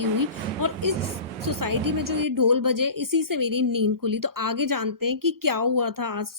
बैठी हुई और इस सोसाइटी में जो ये ढोल बजे इसी से मेरी नींद खुली। तो आगे जानते हैं कि क्या हुआ था आज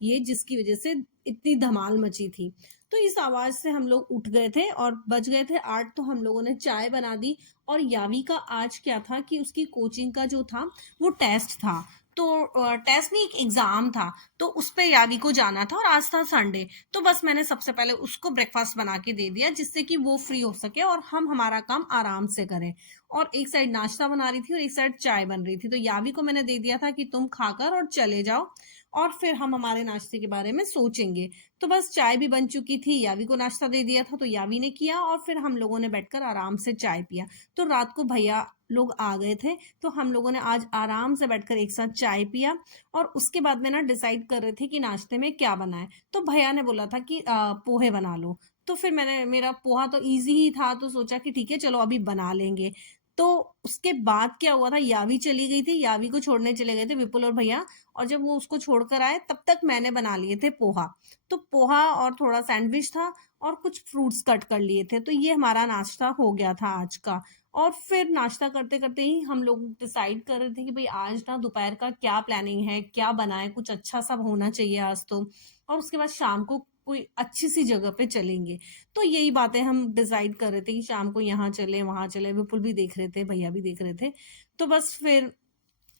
ये जिसकी वजह से इतनी धमाल मची थी। तो इस आवाज से हम लोग उठ गए थे और बज गए थे 8। तो हम लोगों ने चाय बना दी और यावी का आज क्या था कि उसकी कोचिंग का जो था वो टेस्ट था। तो टेस्ट नहीं, एक एग्जाम था। तो उस पे यावी को जाना था और आज था संडे। तो बस मैंने सबसे पहले उसको ब्रेकफास्ट बना के दे दिया जिससे कि वो फ्री हो सके और हम हमारा काम आराम से करें। और एक साइड नाश्ता बना रही थी और एक साइड चाय बन रही थी। तो यावी को मैंने दे दिया था कि तुम खाकर और चले जाओ और फिर हम हमारे नाश्ते के बारे में सोचेंगे। तो बस चाय भी बन चुकी थी, यावी को नाश्ता दे दिया था तो यावी ने किया और फिर हम लोगों ने बैठकर आराम से चाय पिया। तो रात को भैया लोग आ गए थे तो हम लोगों ने आज आराम से बैठकर एक साथ चाय पिया। और उसके बाद में ना डिसाइड कर रहे थे कि नाश्ते में क्या बनाए। तो भैया ने बोला था कि पोहे बना लो। तो फिर मैंने, मेरा पोहा तो इजी ही था तो सोचा कि ठीक है चलो अभी बना लेंगे। तो उसके बाद क्या हुआ था, यावी चली गई थी, यावी को छोड़ने चले गए थे विपुल और भैया। और जब वो उसको छोड़कर आए तब तक मैंने बना लिए थे पोहा। तो पोहा और थोड़ा सैंडविच था और कुछ फ्रूट्स कट कर लिए थे। तो ये हमारा नाश्ता हो गया था आज का। और फिर नाश्ता करते करते ही हम लोग डिसाइड कर रहे थे कि भाई आज ना दोपहर का क्या प्लानिंग है, क्या बनाए, कुछ अच्छा सा होना चाहिए आज तो। और उसके बाद शाम को कोई अच्छी सी जगह पे चलेंगे। तो यही बातें हम डिसाइड कर रहे थे कि शाम को यहाँ चले वहां चले, विपुल भी देख रहे थे, भैया भी देख रहे थे। तो बस फिर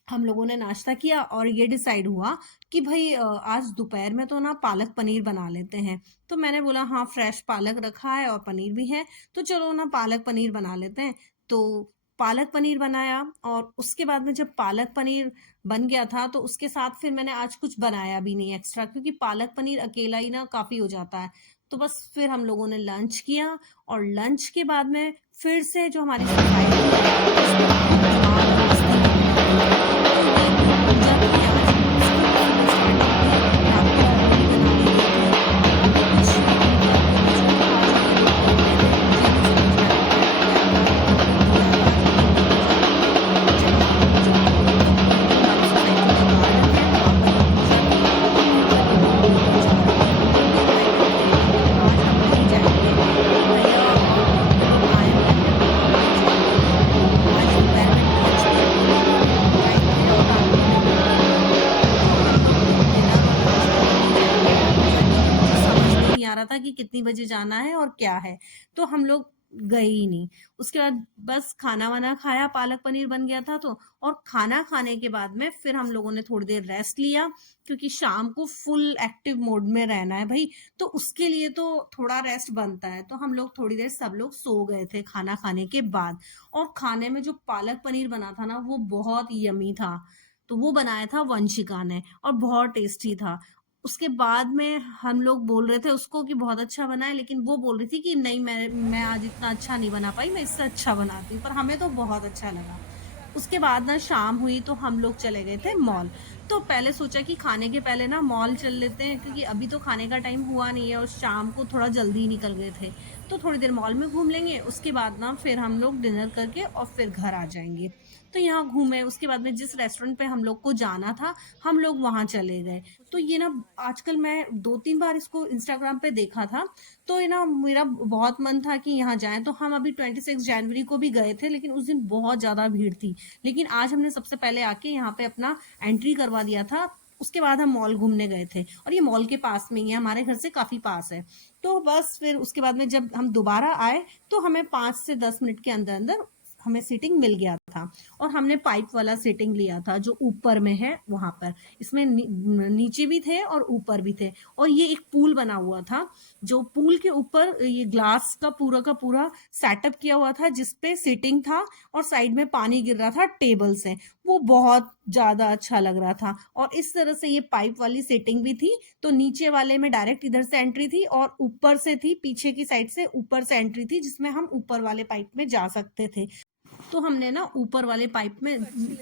हम लोगों ने नाश्ता किया और ये डिसाइड हुआ कि भाई आज दोपहर में तो ना पालक पनीर बना लेते हैं। तो मैंने बोला हाँ, फ्रेश पालक रखा है और पनीर भी है तो चलो ना पालक पनीर बना लेते हैं। तो पालक पनीर बनाया और उसके बाद में जब पालक पनीर बन गया था तो उसके साथ फिर मैंने आज कुछ बनाया भी नहीं एक्स्ट्रा, क्योंकि पालक पनीर अकेला ही ना काफी हो जाता है। तो बस फिर हम लोगों ने लंच किया और लंच के बाद में फिर से जो हमारी सोसाइटी है उसमें बहुत धमाल मस्ती करने लगे थे। तो ये कोई पूजा थी आज, उसकी भी सुबह स्टार्टिंग हुई। रात को रंगोली बना दी गई थी और कुछ उनका कोई बजरंग था जो ये लोग बोल रहे थे, मुझे नहीं समझ में आया क्या क्या था, लेकिन कोई दिया था जो कि उनका बजरंग जहाँ जो हमारी सोसाइटी का गार्डन है वहां पर ही पूजा थी। तो वहां पर ये लोग लेकर जा रहे थे, विपुल भी इन्वाइटेड थे लेकिन आज हम नहीं जाएंगे। तो भैया और ये लोग आए हुए हैं तो हम नहीं जाएंगे। तो आज दोपहर में लंच भी अकेले ही जाएंगे और रात को डिनर भी वहीं पे। तो हम लोग डिनर और लंच दोनों नहीं जाएंगे और पूजा के लिए मुझे समझ में नहीं आ रहा था कि कितनी बजे जाना है और क्या है। तो हम लोग गए ही नहीं। उसके बाद बस खाना वाना खाया, पालक पनीर बन गया था तो। और खाना खाने के बाद में फिर हम लोगों ने थोड़ी देर रेस्ट लिया, क्योंकि शाम को फुल एक्टिव मोड में रहना है भाई। तो उसके लिए तो थोड़ा रेस्ट बनता है। तो हम लोग थोड़ी देर सब लोग सो गए थे खाना खाने के बाद। और खाने में जो पालक पनीर बना था ना वो बहुत यमी था। तो वो बनाया था वंशिका ने और बहुत टेस्टी था। उसके बाद में हम लोग बोल रहे थे उसको कि बहुत अच्छा बना है, लेकिन वो बोल रही थी कि नहीं, मैं आज इतना अच्छा नहीं बना पाई, मैं इससे अच्छा बनाती हूँ। पर हमें तो बहुत अच्छा लगा। उसके बाद ना शाम हुई तो हम लोग चले गए थे मॉल। तो पहले सोचा कि खाने के पहले ना मॉल चल लेते हैं, क्योंकि अभी तो खाने का टाइम हुआ नहीं है और शाम को थोड़ा जल्दी निकल गए थे। तो थोड़ी देर मॉल में घूम लेंगे, उसके बाद ना फिर हम लोग डिनर करके और फिर घर आ जाएंगे। तो यहाँ घूमे, उसके बाद में जिस रेस्टोरेंट पे हम लोग को जाना था हम लोग वहां चले गए। तो ये ना आजकल मैं 2-3 बार इसको इंस्टाग्राम पे देखा था। तो ये ना मेरा बहुत मन था कि यहाँ जाएं। तो हम अभी 26 जनवरी को भी गए थे लेकिन उस दिन बहुत ज्यादा भीड़ थी। लेकिन आज हमने सबसे पहले आके यहाँ पे अपना एंट्री करवा दिया था। उसके बाद हम मॉल घूमने गए थे और ये मॉल के पास में ही है, हमारे घर से काफी पास है। तो बस फिर उसके बाद में जब हम दोबारा आए तो हमें 5 से 10 मिनट के अंदर अंदर हमें सीटिंग मिल गया था। और हमने पाइप वाला सीटिंग लिया था जो ऊपर में है वहां पर। इसमें नीचे भी थे और ऊपर भी थे। और ये एक पूल बना हुआ था, जो पूल के ऊपर ये ग्लास का पूरा सेटअप किया हुआ था जिसपे सीटिंग था और साइड में पानी गिर रहा था टेबल से। वो बहुत ज्यादा अच्छा लग रहा था। और इस तरह से ये पाइप वाली सेटिंग भी थी। तो नीचे वाले में डायरेक्ट इधर से एंट्री थी और ऊपर से थी, पीछे की साइड से ऊपर से एंट्री थी जिसमें हम ऊपर वाले पाइप में जा सकते थे। तो हमने ना ऊपर वाले पाइप में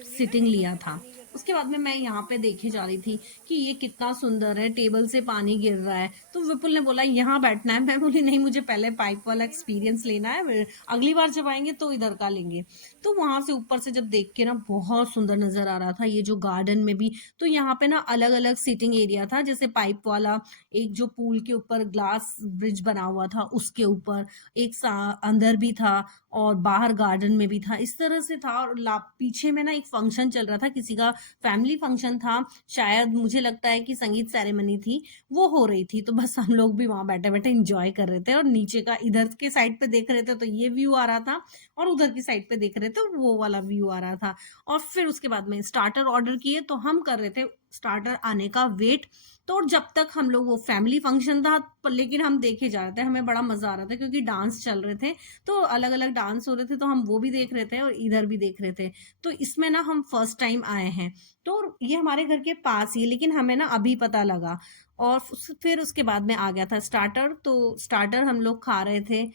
सिटिंग लिया था। उसके बाद में मैं यहाँ पे देखे जा रही थी कि ये कितना सुंदर है, टेबल से पानी गिर रहा है। तो विपुल ने बोला यहाँ बैठना है। मैं बोली नहीं, मुझे पहले पाइप वाला एक्सपीरियंस लेना है, अगली बार जब आएंगे तो इधर का लेंगे। तो वहां से ऊपर से जब देख के ना बहुत सुंदर नजर आ रहा था ये जो गार्डन में भी। तो यहाँ पे ना अलग अलग सीटिंग एरिया था, जैसे पाइप वाला, एक जो पूल के ऊपर ग्लास ब्रिज बना हुआ था उसके ऊपर, एक अंदर भी था। और बाहर गार्डन में भी था, इस तरह से था। और पीछे में ना एक फंक्शन चल रहा था, किसी का फैमिली फंक्शन था, शायद मुझे लगता है कि संगीत सेरेमनी थी, वो हो रही थी। तो बस हम लोग भी वहाँ बैठे-बैठे एन्जॉय कर रहे थे और नीचे का इधर के साइड पे देख रहे थे तो ये व्यू आ रहा था और उधर की साइड पे देख रहे थे वो वाला व्यू आ रहा था। और फिर उसके बाद में स्टार्टर ऑर्डर किए तो हम कर रहे थे स्टार्टर आने का वेट। तो और जब तक हम लोग, वो फैमिली फंक्शन था लेकिन हम देखे जा रहे थे, हमें बड़ा मजा आ रहा था क्योंकि डांस चल रहे थे, तो अलग अलग डांस हो रहे थे तो हम वो भी देख रहे थे और इधर भी देख रहे थे। तो इसमें ना हम फर्स्ट टाइम आए हैं, तो ये हमारे घर के पास ही है, लेकिन हमें ना अभी पता लगा। और फिर उसके बाद में आ गया था स्टार्टर, तो स्टार्टर हम लोग खा रहे थे,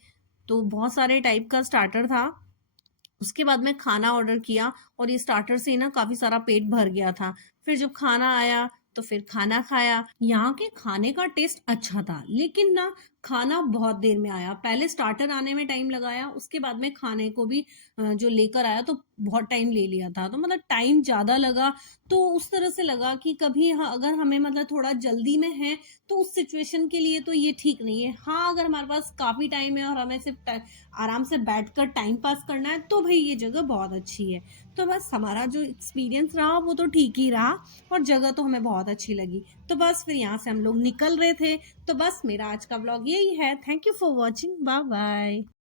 तो बहुत सारे टाइप का स्टार्टर था। उसके बाद में खाना ऑर्डर किया और ये स्टार्टर से ही ना काफ़ी सारा पेट भर गया था। फिर जब खाना आया तो फिर खाना खाया। यहाँ के खाने का टेस्ट अच्छा था, लेकिन ना खाना बहुत देर में आया। पहले स्टार्टर आने में टाइम लगाया, उसके बाद में खाने को भी जो लेकर आया तो बहुत टाइम ले लिया था। तो मतलब टाइम ज़्यादा लगा, तो उस तरह से लगा कि कभी अगर हमें मतलब थोड़ा जल्दी में है, तो उस सिचुएशन के लिए तो ये ठीक नहीं है। हाँ, अगर हमारे पास काफ़ी टाइम है और हमें सिर्फ आराम से बैठकर टाइम पास करना है, तो भाई ये जगह बहुत अच्छी है। तो बस हमारा जो एक्सपीरियंस रहा वो तो ठीक ही रहा और जगह तो हमें बहुत अच्छी लगी। तो बस फिर यहाँ से हम लोग निकल रहे थे। तो बस मेरा आज का व्लॉग यही है। Thank you for watching. Bye bye.